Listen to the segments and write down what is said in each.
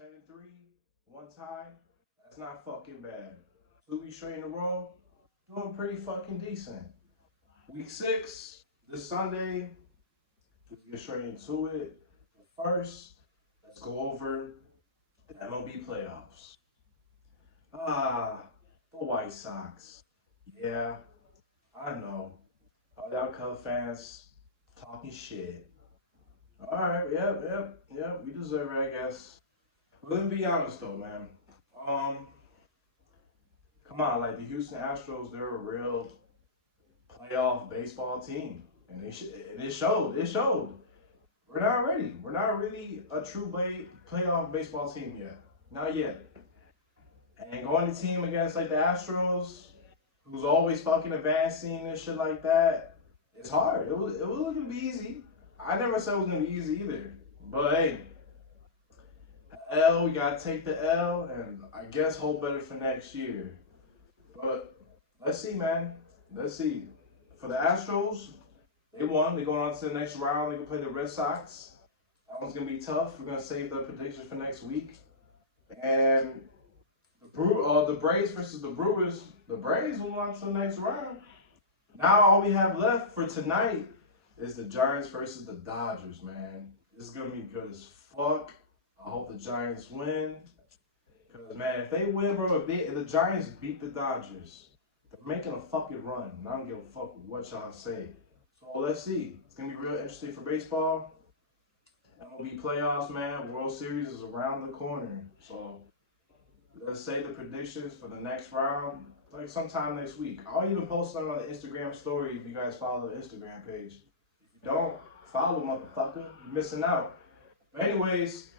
10-3, one tie. That's not fucking bad. 2 weeks straight in a row, doing pretty fucking decent. Week 6, this Sunday, let's get straight into it. But first, let's go over the MLB playoffs. Ah, the White Sox. Yeah, I know. All y'all Cubs fans talking shit. All right, yep. We deserve it, I guess. But let me be honest though, man. Um, Come on, like the Houston Astros, they're a real playoff baseball team, and and it showed. It showed. We're not ready. We're not really a true playoff baseball team yet. Not yet. And going to team against like the Astros, who's always fucking advancing and shit like that, it's hard. It was gonna be easy. I never said it was gonna be easy either. But hey, L, we gotta take the L, and I guess hope better for next year. But let's see, man. Let's see. For the Astros, they won. They're going on to the next round. They can play the Red Sox. That one's gonna be tough. We're gonna save the predictions for next week. And the Braves versus the Brewers. The Braves will on to the next round. Now all we have left for tonight is the Giants versus the Dodgers. Man, this is gonna be good as fuck. I hope the Giants win. Cause man, if they win, bro, if the Giants beat the Dodgers, they're making a fucking run. And I don't give a fuck what y'all say. So let's see. It's gonna be real interesting for baseball. MLB playoffs, man. World Series is around the corner. So let's say the predictions for the next round, like sometime next week. I'll even post them on the Instagram story if you guys follow the Instagram page. If you don't, follow motherfucker. You're missing out. But anyways,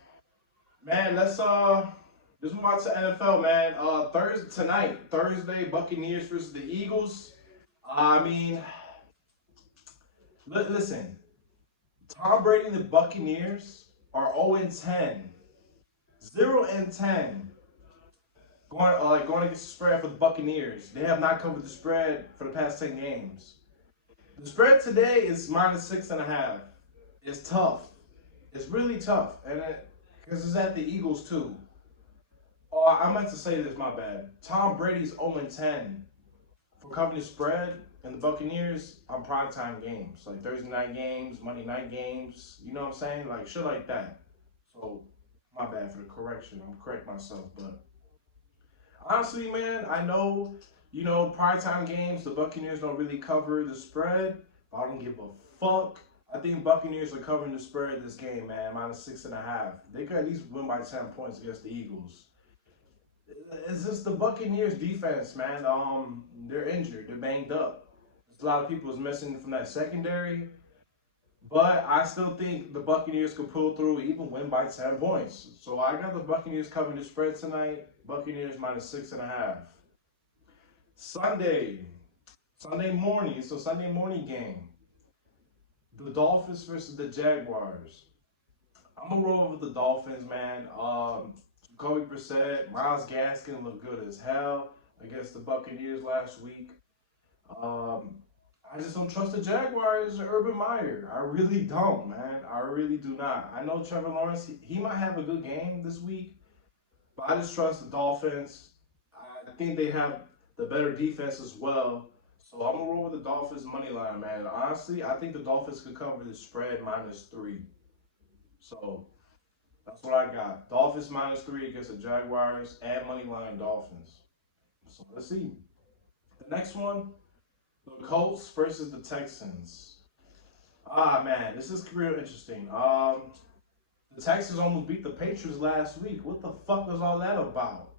man, let's move on to NFL, man. Thursday, Buccaneers versus the Eagles. I mean, listen, Tom Brady and the Buccaneers are 0-10, 0-10. Going against the spread for the Buccaneers. They have not covered the spread for the past 10 games. The spread today is -6.5. It's tough. It's really tough, and because it's at the Eagles too. Oh, I meant to say this. My bad. Tom Brady's 0-10 for covering the spread, and the Buccaneers on primetime games, like Thursday night games, Monday night games. You know what I'm saying? Like shit like that. So my bad for the correction. I'm correct myself, but honestly, man, I know, primetime games, the Buccaneers don't really cover the spread, but I don't give a fuck. I think Buccaneers are covering the spread this game, man, -6.5. They could at least win by 10 points against the Eagles. It's just the Buccaneers defense, man. They're injured, they're banged up. There's a lot of people is missing from that secondary, but I still think the Buccaneers could pull through, even win by 10 points. So I got the Buccaneers covering the spread tonight. Buccaneers -6.5. Sunday, Sunday morning. So Sunday morning game. The Dolphins versus the Jaguars. I'm gonna roll over the Dolphins, man. Jacoby Brissett, Miles Gaskin looked good as hell against the Buccaneers last week. Um, I just don't trust the Jaguars or Urban Meyer. I really don't, man. I really do not. I know Trevor Lawrence, he might have a good game this week, but I just trust the Dolphins. I think they have the better defense as well. So I'm gonna roll with the Dolphins money line, man. Honestly, I think the Dolphins could cover the spread -3. So that's what I got. Dolphins -3 against the Jaguars and money line Dolphins. So let's see. The next one, the Colts versus the Texans. Ah man, this is real interesting. The Texans almost beat the Patriots last week. What the fuck was all that about?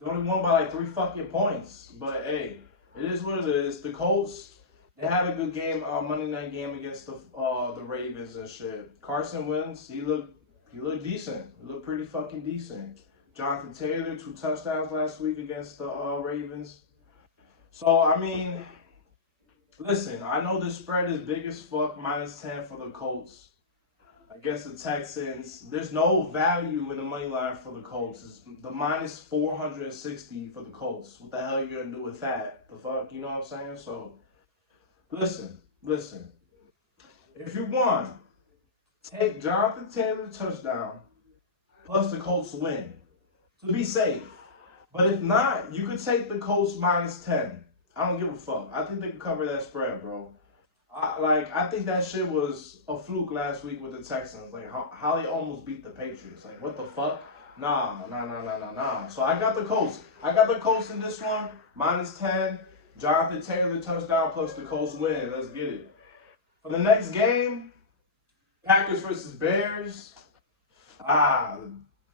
They only won by like 3 fucking points. But hey, it is what it is. The Colts, they had a good game, Monday night game against the Ravens and shit. Carson Wentz, he looked decent. He looked pretty fucking decent. Jonathan Taylor, 2 touchdowns last week against the Ravens. So I mean, listen, I know the spread is big as fuck, -10 for the Colts. I guess the Texans, there's no value in the money line for the Colts. It's the -460 for the Colts. What the hell are you gonna do with that? The fuck, you know what I'm saying? So listen. If you want, take Jonathan Taylor touchdown plus the Colts win to be safe. But if not, you could take the Colts minus 10. I don't give a fuck. I think they can cover that spread, bro. I think that shit was a fluke last week with the Texans. Like how they almost beat the Patriots. Like what the fuck? Nah. So I got the Colts. I got the Colts in this one minus 10. Jonathan Taylor touchdown plus the Colts win. Let's get it. For the next game, Packers versus Bears. Ah,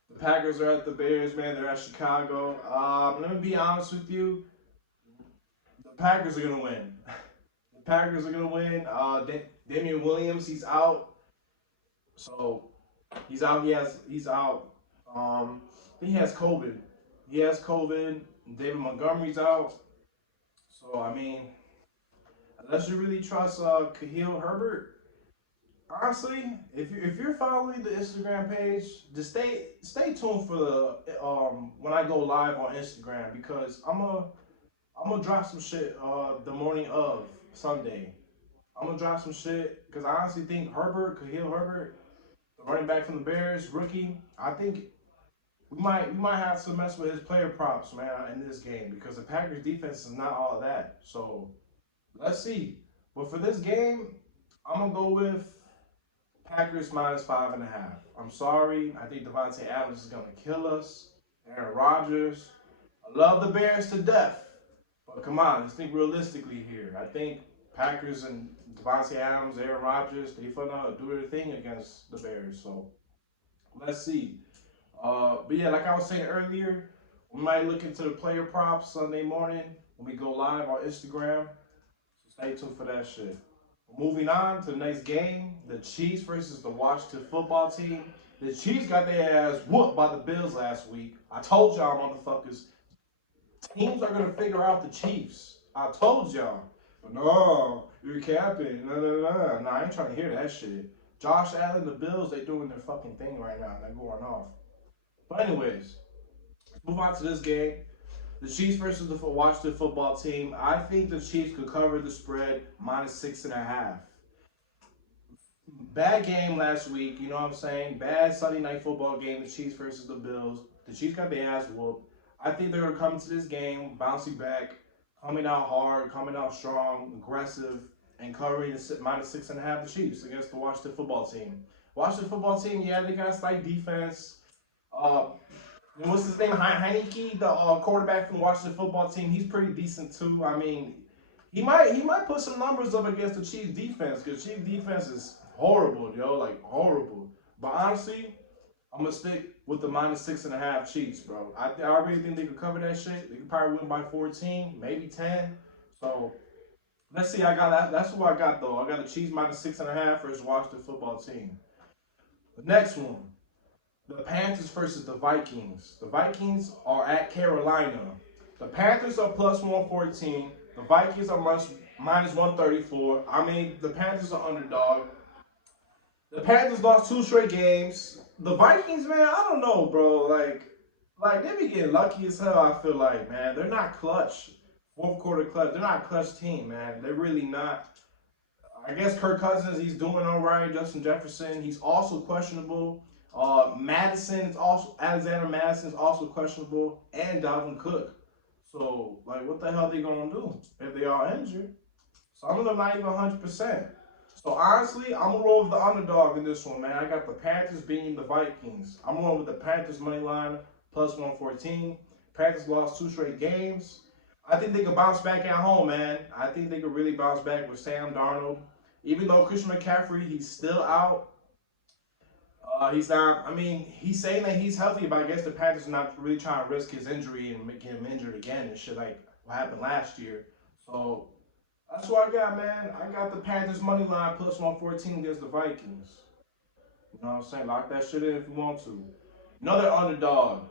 the Packers are at the Bears, man. They're at Chicago. Let me be honest with you. The Packers are gonna win. The Packers are gonna win. Damian Williams, he's out. So he's out. He's out. He has COVID. He has COVID. David Montgomery's out. So I mean, unless you really trust Khalil Herbert, honestly, if you're following the Instagram page, just stay tuned for the when I go live on Instagram because I'm gonna drop some shit the morning of Sunday. I'm gonna drop some shit because I honestly think Khalil Herbert, the running back from the Bears, rookie. I think we might have to mess with his player props, man, in this game because the Packers defense is not all that. So let's see. But for this game, I'm gonna go with Packers minus 5.5. I'm sorry. I think Devontae Adams is gonna kill us. Aaron Rodgers. I love the Bears to death. But come on, let's think realistically here. I think Packers and Devontae Adams, Aaron Rodgers, they finna do their thing against the Bears. So let's see. But yeah, like I was saying earlier, we might look into the player props Sunday morning when we go live on Instagram. So stay tuned for that shit. Moving on to the next game, the Chiefs versus the Washington football team. The Chiefs got their ass whooped by the Bills last week. I told y'all motherfuckers, teams are gonna figure out the Chiefs. I told y'all. But no, you're capping. No, I ain't trying to hear that shit. Josh Allen, the Bills, they doing their fucking thing right now. They're going off. But anyways, let's move on to this game. The Chiefs versus the Washington football team. I think the Chiefs could cover the spread minus 6.5. Bad game last week, you know what I'm saying? Bad Sunday night football game, the Chiefs versus the Bills. The Chiefs got their ass whooped. I think they're going to come into this game, bouncing back, coming out hard, coming out strong, aggressive, and covering the minus 6.5 the Chiefs against the Washington football team. Washington football team, yeah, they got a slight defense. What's his name? Heineke, the quarterback from the Washington football team. He's pretty decent too. I mean, he might put some numbers up against the Chiefs defense because Chiefs defense is horrible, yo, like horrible. But honestly, I'm gonna stick with the minus 6.5 Chiefs, bro. I really think they could cover that shit. They could probably win by 14, maybe 10. So let's see. I got that. That's who I got though. I got the Chiefs minus 6.5 versus Washington football team. The next one. The Panthers versus the Vikings. The Vikings are at Carolina. The Panthers are plus 114. The Vikings are minus 134. I mean, the Panthers are underdog. The Panthers lost 2 straight games. The Vikings, man, I don't know, bro. Like they be getting lucky as hell, I feel like, man. They're not clutch. Fourth quarter clutch. They're not a clutch team, man. They're really not. I guess Kirk Cousins, he's doing all right. Justin Jefferson, he's also questionable. Alexander Madison is also questionable, and Dalvin Cook. So, like, what the hell are they gonna do if they are injured? Some of them not even 100%. So honestly, I'm gonna roll with the underdog in this one, man. I got the Panthers beating the Vikings. I'm rolling with the Panthers money line plus 114. Panthers lost 2 straight games. I think they could bounce back at home, man. I think they could really bounce back with Sam Darnold. Even though Christian McCaffrey, he's still out. He's not. I mean, he's saying that he's healthy, but I guess the Panthers are not really trying to risk his injury and get him injured again and shit like what happened last year. So that's what I got, man. I got the Panthers money line plus 114 against the Vikings. You know what I'm saying? Lock that shit in if you want to. Another underdog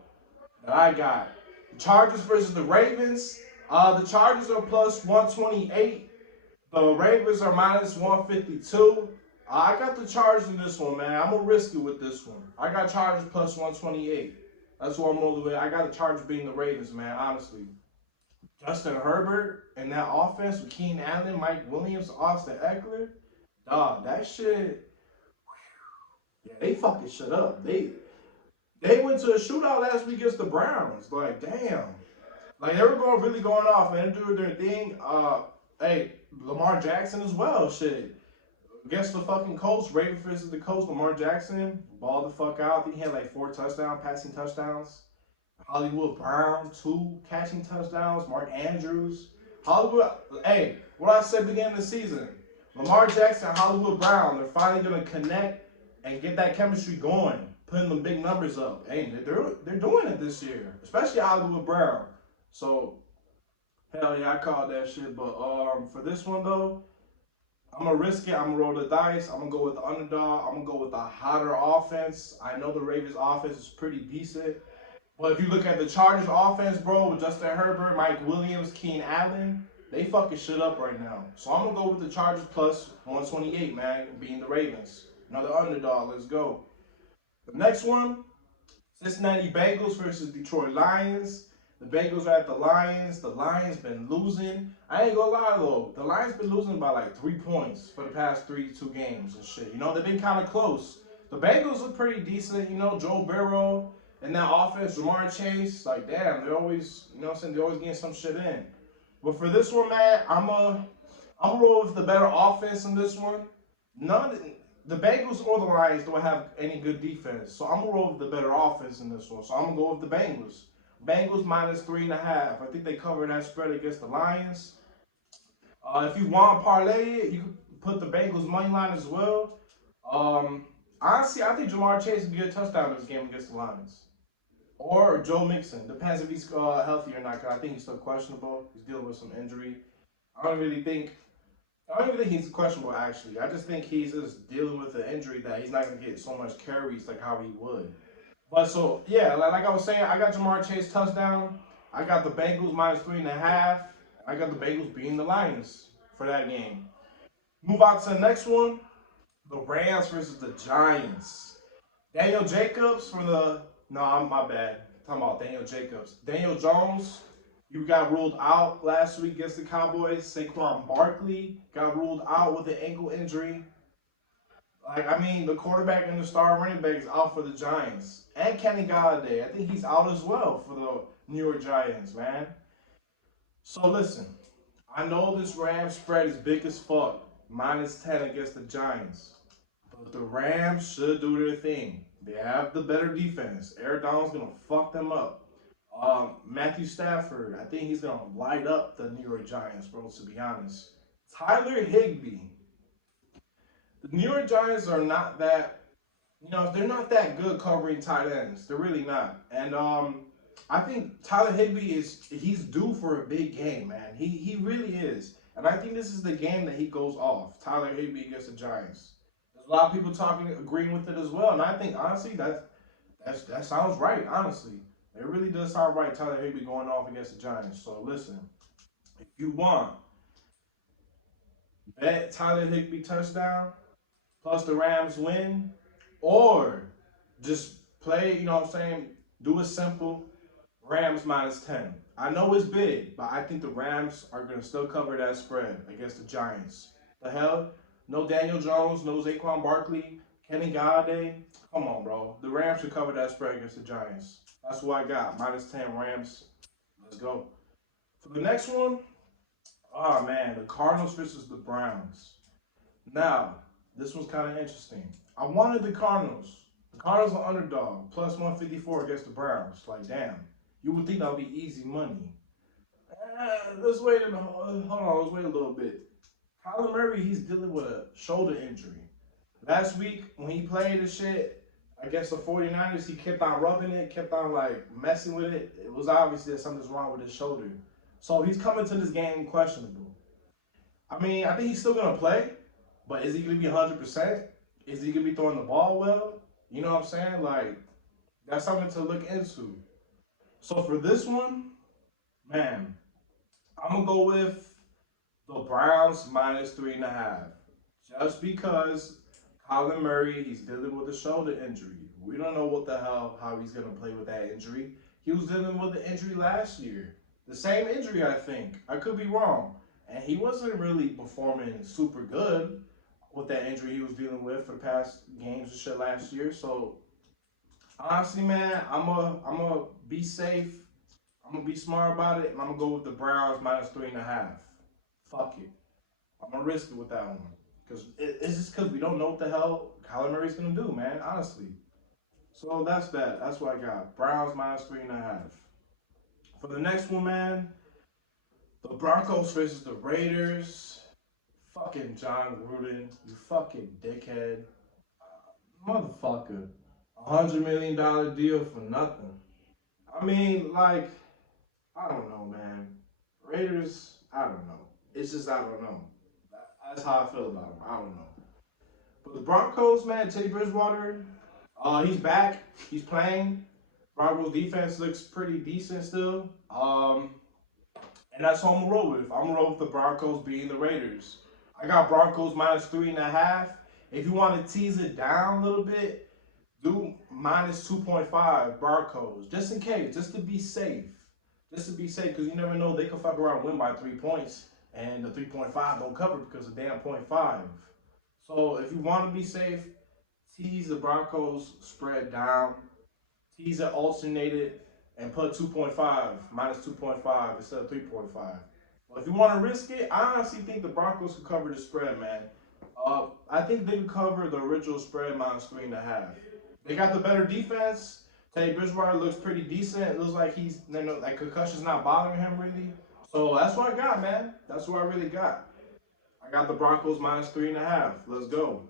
that I got: the Chargers versus the Ravens. The Chargers are plus 128. The Ravens are minus 152. I got the Chargers in this one, man. I'm going to risk it with this one. I got Chargers plus 128. That's what I'm rolling with. I got the Chargers beating the Ravens, man, honestly. Justin Herbert and that offense with Keenan Allen, Mike Williams, Austin Eckler. Dog, that shit. Yeah, they fucking shut up. They went to a shootout last week against the Browns. Like, damn. Like they were really going off, man. Doing their thing. Hey, Lamar Jackson as well. Shit. Against the fucking Colts, Ravens versus the Colts, Lamar Jackson balled the fuck out. I think he had like 4 passing touchdowns. Hollywood Brown, 2 catching touchdowns. Mark Andrews. Hollywood, hey, what I said beginning of the season. Lamar Jackson and Hollywood Brown, they're finally going to connect and get that chemistry going, putting them big numbers up. Hey, they're doing it this year, especially Hollywood Brown. So, hell yeah, I called that shit. But for this one, though, I'm gonna risk it. I'm gonna roll the dice. I'm gonna go with the underdog. I'm gonna go with the hotter offense. I know the Ravens offense is pretty decent, but if you look at the Chargers offense, bro, with Justin Herbert, Mike Williams, Keenan Allen, they fucking shit up right now. So I'm gonna go with the Chargers plus 128, man, being the Ravens. Another underdog. Let's go. The next one, Cincinnati Bengals versus Detroit Lions. The Bengals are at the Lions. The Lions been losing. I ain't gonna lie though. The Lions been losing by like 3 points for the past 2 games and shit. You know, they've been kind of close. The Bengals look pretty decent. You know, Joe Burrow and that offense, Jamar Chase. Like, damn, they're always, you know what I'm saying? They're always getting some shit in. But for this one, man, I'm roll with the better offense in this one. None the Bengals or the Lions don't have any good defense, so I'm gonna roll with the better offense in this one. So I'm gonna go with the Bengals. Bengals minus 3.5. I think they covered that spread against the Lions. If you want to parlay it, you can put the Bengals money line as well. Um, Honestly, I think Jamar Chase will get a touchdown in this game against the Lions. Or Joe Mixon. Depends if he's healthy or not. Cause I think he's still questionable. He's dealing with some injury. I don't really think. I don't even think he's questionable. Actually, I just think he's just dealing with an injury that he's not gonna get so much carries like how he would. But so yeah, like I was saying, I got Jamar Chase touchdown. I got the Bengals minus 3.5. I got the Bengals beating the Lions for that game. Move on to the next one. The Rams versus the Giants. Daniel Jacobs from the no, I'm my bad. I'm talking about Daniel Jacobs. Daniel Jones, you got ruled out last week against the Cowboys. Saquon Barkley got ruled out with an ankle injury. Like, I mean, the quarterback and the star running back is out for the Giants. And Kenny Galladay, I think he's out as well for the New York Giants, man. So listen, I know this Rams spread is big as fuck, minus 10 against the Giants. But the Rams should do their thing. They have the better defense. Aaron Donald's gonna fuck them up. Matthew Stafford, I think he's gonna light up the New York Giants, bro. To be honest, Tyler Higbee. The New York Giants are not that, they're not that good covering tight ends. They're really not. And I think Tyler Higbee he's due for a big game, man. He really is. And I think this is the game that he goes off. Tyler Higbee against the Giants. There's a lot of people agreeing with it as well. And I think honestly that sounds right, honestly. It really does sound right, Tyler Higbee going off against the Giants. So listen, if you want, bet Tyler Higbee touchdown plus the Rams win, or just play, you know what I'm saying, do it simple, Rams minus 10. I know it's big, but I think the Rams are going to still cover that spread against the Giants. The hell? No Daniel Jones, no Saquon Barkley, Kenny Galladay. Come on, bro. The Rams should cover that spread against the Giants. That's what I got. Minus 10 Rams. Let's go. For the next one, oh man, the Cardinals versus the Browns. Now, this was kind of interesting. I wanted the Cardinals. The Cardinals are underdog, plus 154 against the Browns. Like, damn. You would think that would be easy money. Let's wait a minute. Hold on, let's wait a little bit. Kyler Murray, he's dealing with a shoulder injury. Last week, when he played the shit against the 49ers, he kept on rubbing it, kept on, like, messing with it. It was obvious that something's wrong with his shoulder. So he's coming to this game questionable. I mean, I think he's still going to play, but is he going to be 100%? Is he going to be throwing the ball well? You know what I'm saying? Like, that's something to look into. So for this one, man, I'm going to go with the Browns minus 3.5. Just because Kyler Murray, he's dealing with a shoulder injury. We don't know what the hell, how he's going to play with that injury. He was dealing with the injury last year. The same injury, I think. I could be wrong. And he wasn't really performing super good with that injury he was dealing with for the past games and shit last year. So Honestly, man, I'm a be safe. I'm gonna be smart about it, and I'm gonna go with the Browns minus 3.5. Fuck it. I'm gonna risk it with that one. Cause it's just cause we don't know what the hell Kyler Murray's gonna do, man. Honestly. So that's that. That's what I got. Browns minus 3.5. For the next one, man, the Broncos versus the Raiders. Fucking John Gruden, you fucking dickhead. Motherfucker. $100 million deal for nothing. I mean, like, I don't know, man. Raiders, I don't know. It's just, I don't know. That's how I feel about them. I don't know. But the Broncos, man, Teddy Bridgewater, he's back. He's playing. Broncos defense looks pretty decent still. And that's what I'm gonna roll with. I'm gonna roll with the Broncos beating the Raiders. I got Broncos minus 3.5. If you want to tease it down a little bit, do minus 2.5 Broncos. Just in case, just to be safe. Just to be safe, because you never know, they could fuck around and win by 3 points. And the 3.5 don't cover because of damn point 0.5. So if you want to be safe, tease the Broncos spread down. Tease it alternated and put 2.5 minus 2.5 instead of 3.5. But if you want to risk it, I honestly think the Broncos could cover the spread, man. I think they can cover the original spread minus 3.5. They got the better defense. Teddy Bridgewater looks pretty decent. It looks like he's, like concussion's not bothering him really. So that's what I got, man. That's what I really got. I got the Broncos minus 3.5. Let's go.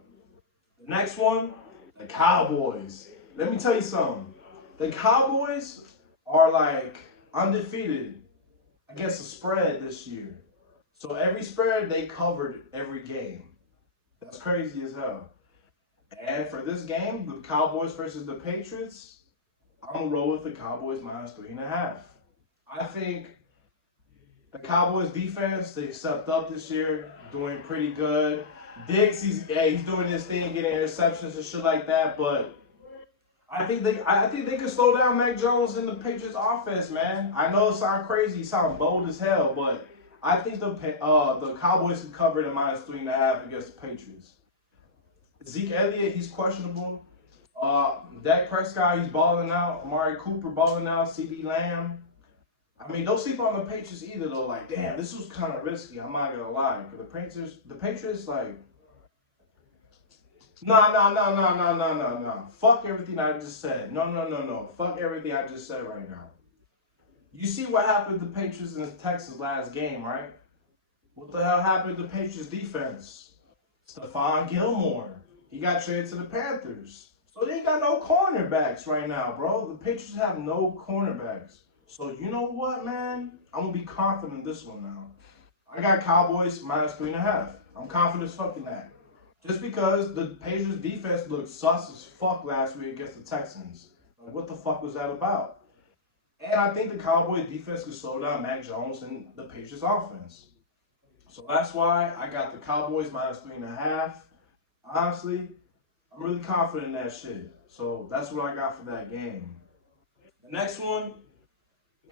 The next one, the Cowboys. Let me tell you something. The Cowboys are like undefeated against the spread this year. So every spread they covered every game. That's crazy as hell. And for this game, the Cowboys versus the Patriots, I'm gonna roll with the Cowboys minus 3.5. I think the Cowboys defense, they stepped up this year, doing pretty good. Diggs, he's doing this thing, getting interceptions and shit like that, but I think they could slow down Mac Jones and the Patriots offense, man. I know it sounds crazy, it sounds bold as hell, but I think the Cowboys could cover the minus 3.5 against the Patriots. Zeke Elliott, he's questionable. Dak Prescott, he's balling out. Amari Cooper balling out. CD Lamb. I mean, don't sleep on the Patriots either, though. Like, damn, this was kind of risky. I'm not gonna lie. For the Patriots, like, no. Fuck everything I just said. No. Fuck everything I just said right now. You see what happened to the Patriots in the Texas last game, right? What the hell happened to the Patriots defense? Stephon Gilmore. He got traded to the Panthers. So they ain't got no cornerbacks right now, bro. The Patriots have no cornerbacks. So you know what, man? I'm gonna be confident in this one now. I got Cowboys minus 3.5. I'm confident as fucking that. Just because the Patriots defense looked sus as fuck last week against the Texans. Like, what the fuck was that about? And I think the Cowboys defense could slow down Mac Jones and the Patriots offense. So that's why I got the Cowboys minus 3.5. Honestly, I'm really confident in that shit. So that's what I got for that game. The next one,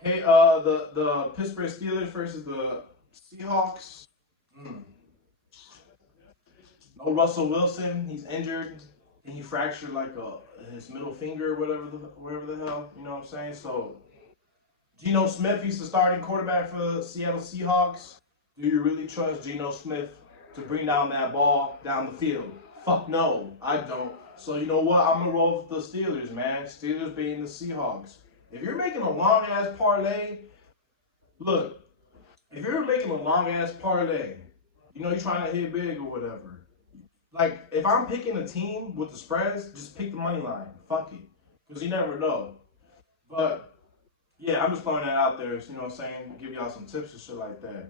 hey, the Pittsburgh Steelers versus the Seahawks. Mm. No Russell Wilson, he's injured. And he fractured like his middle finger, or whatever the hell. You know what I'm saying? So Geno Smith, he's the starting quarterback for the Seattle Seahawks. Do you really trust Geno Smith to bring down that ball down the field? Fuck no, I don't. So you know what? I'm gonna roll with the Steelers, man. Steelers being the Seahawks. If you're making a long ass parlay, look. If you're making a long ass parlay, you're trying to hit big or whatever. Like if I'm picking a team with the spreads, just pick the money line. Fuck it, because you never know. But yeah, I'm just throwing that out there. You know what I'm saying? Give y'all some tips and shit like that.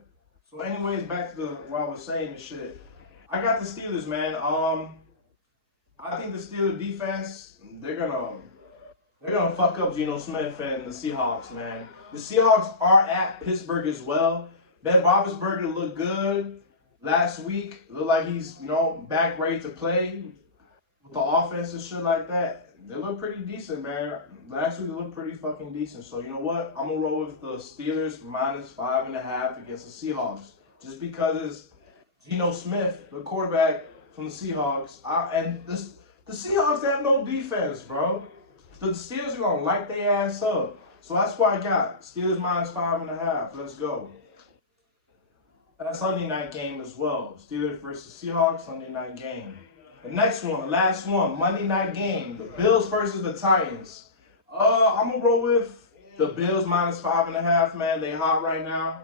So, anyways, back to what I was saying and shit. I got the Steelers, man. I think the Steelers defense, they're gonna fuck up Geno Smith and the Seahawks, man. The Seahawks are at Pittsburgh as well. Ben Roethlisberger looked good last week. Looked like he's back ready to play with the offense and shit like that. They look pretty decent, man. Last week they looked pretty fucking decent. So you know what? I'm gonna roll with the Steelers minus 5.5 against the Seahawks, just because it's Geno Smith, the quarterback from the Seahawks, and the Seahawks have no defense, bro. The Steelers are gonna light their ass up. So that's why I got Steelers minus 5.5. Let's go. That Sunday night game as well. Steelers versus Seahawks Sunday night game. The next one, the last one, Monday night game. The Bills versus the Titans. I'm gonna roll with the Bills minus 5.5. Man, they hot right now.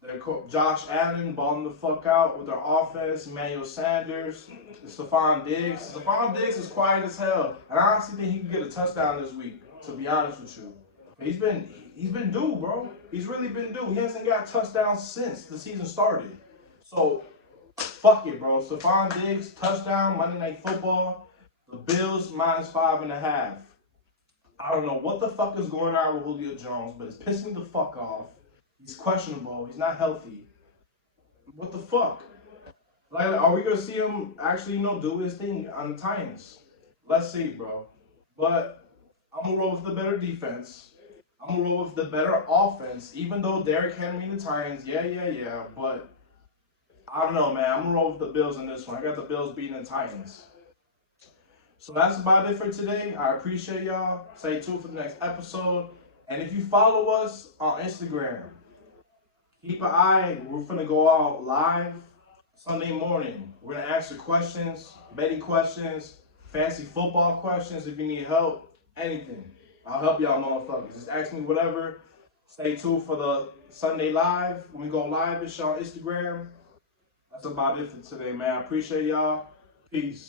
They're Josh Allen balling the fuck out with their offense. Emmanuel Sanders, Stephon Diggs. Stephon Diggs is quiet as hell, and I honestly think he can get a touchdown this week. To be honest with you, he's been due, bro. He's really been due. He hasn't got touchdowns since the season started. So fuck it, bro. Stephon Diggs touchdown Monday Night Football. The Bills minus 5.5. I don't know what the fuck is going on with Julio Jones, but it's pissing me the fuck off. He's questionable. He's not healthy. What the fuck? Like, are we gonna see him actually, do his thing on the Titans? Let's see, bro. But I'm gonna roll with the better defense. I'm gonna roll with the better offense. Even though Derrick Henry and the Titans, yeah. But I don't know, man. I'm gonna roll with the Bills in this one. I got the Bills beating the Titans. So that's about it for today. I appreciate y'all. Stay tuned for the next episode. And if you follow us on Instagram, keep an eye. We're gonna go out live Sunday morning. We're gonna answer questions, betting questions, fancy football questions. If you need help, anything, I'll help y'all, motherfuckers. Just ask me whatever. Stay tuned for the Sunday live. When we go live, it's on Instagram. That's about it for today, man. I appreciate y'all. Peace.